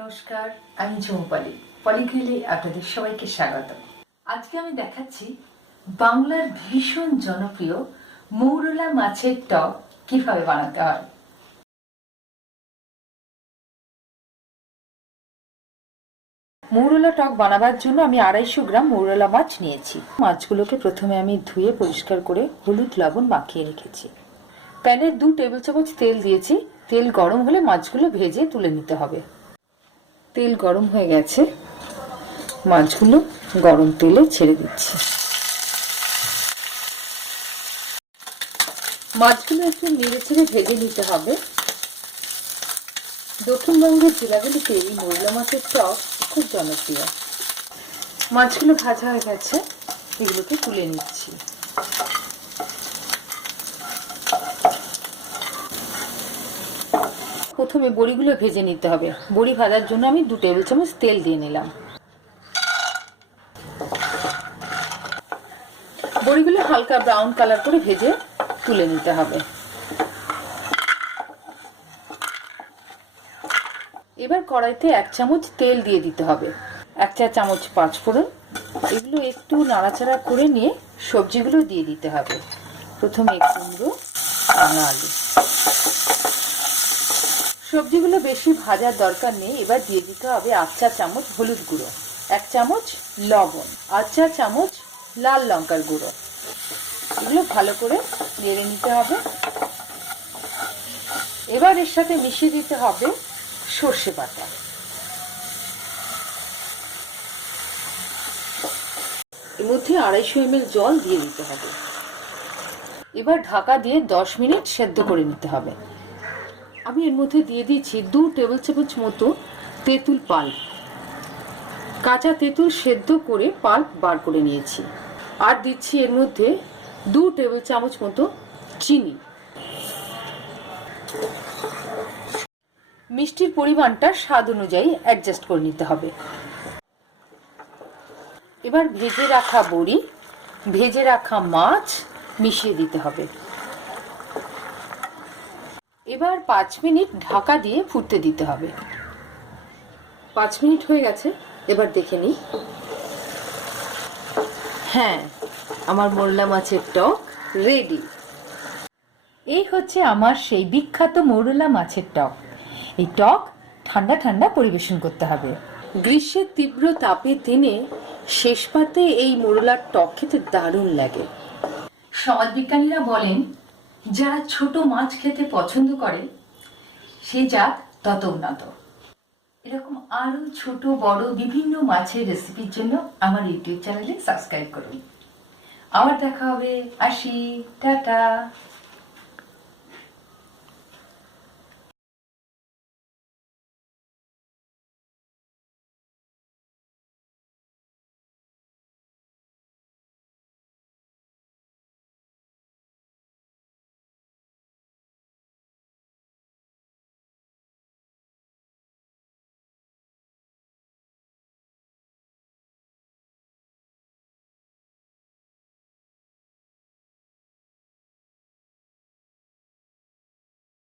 নমস্কার, আমি ঝুমপালি পলিগ্রিলে আপনাদের সবাইকে স্বাগত। আজকে আমি দেখাচ্ছি বাংলার ভীষণ জনপ্রিয় মৌরলা মাছের টক কিভাবে বানাতে হয়। মৌরলা টক বানাবার জন্য আমি 250 গ্রাম মৌরলা মাছ নিয়েছি। মাছগুলোকে প্রথমে আমি ধুয়ে পরিষ্কার করে হলুদ লবণ মাখিয়ে রেখেছি। প্যানে 2 টেবিল চামচ তেল দিয়েছি। তেল গরম হলে মাছগুলো ভেজে তুলে নিতে হবে। তেল গরম হয়ে গেছে, মাছগুলো গরম তেলে ছেড়ে দিচ্ছি। মাছগুলো একটু নেড়ে ছেড়ে ভেজে নিতে হবে। দক্ষিণবঙ্গের জেলাগুলিতে এই মৌরলা মাছের টক খুব জনপ্রিয়। মাছগুলো ভাজা হয়ে গেছে, এগুলোকে তুলে নিচ্ছি। প্রথমে বড়িগুলো ভেজে নিতে হবে। বড়ি ভাজার জন্য আমি 2 টেবিল চামচ তেল দিয়ে নিলাম। বড়িগুলো হালকা ব্রাউন কালার করে ভেজে তুলে নিতে হবে। এবার কড়াইতে 1 চামচ তেল দিয়ে দিতে হবে। 1 চা চামচ 5 ফোড়ন। এগুলো একটু নাড়াচাড়া করে নিয়ে সবজিগুলো দিয়ে দিতে হবে। প্রথমে কুমড়ো, আলু। সবজিগুলো বেশি ভাজার দরকার নেই। এবার দিয়ে দিতে হবে 1 চা চামচ হলুদ গুঁড়ো, 1 চামচ লবণ, 1 চা চামচ লাল লঙ্কার গুঁড়ো। এগুলো ভালো করে নেড়ে নিতে হবে। এবার এর সাথে মিশিয়ে দিতে হবে সর্ষে বাটা। এর মধ্যে 250 ml জল দিয়ে দিতে হবে। এবার ঢাকা দিয়ে 10 মিনিট সেদ্ধ করে নিতে হবে। আমি এর মধ্যে দিয়ে দিচ্ছি 2 টেবিল চামচ মতো তেঁতুল পাল্প। কাঁচা তেঁতুল সেদ্ধ করে পাল্প বার করে নিয়েছি। আর দিচ্ছি এর মধ্যে 2 টেবিল চামচ মতো চিনি। মিষ্টির পরিমাণটা স্বাদ অনুযায়ী অ্যাডজাস্ট করে নিতে হবে। এবার ভেজে রাখা বড়ি, ভেজে রাখা মাছ মিশিয়ে দিতে হবে। এবার 5 মিনিট ঢাকা দিয়ে ফুটতে দিতে হবে। 5 মিনিট হয়ে গেছে, এবার দেখে নিই। হ্যাঁ, আমার মৌরলা মাছের টক রেডি। এই হচ্ছে আমার সেই বিখ্যাত মৌরলা মাছের টক। এই টক ঠান্ডা ঠান্ডা পরিবেশন করতে হবে। গ্রীষ্মের তীব্র তাপের দিনে শেষ পাতে এই মৌরলার টক খেতে দারুণ লাগে। সমাজবিজ্ঞানীরা বলেন, যারা ছোট মাছ খেতে পছন্দ করে সে জাত তত উন্নত। এরকম আরো ছোট বড় বিভিন্ন মাছের রেসিপির জন্য আমার ইউটিউব চ্যানেলে সাবস্ক্রাইব করুন। আবার দেখা হবে। আসি, টাটা।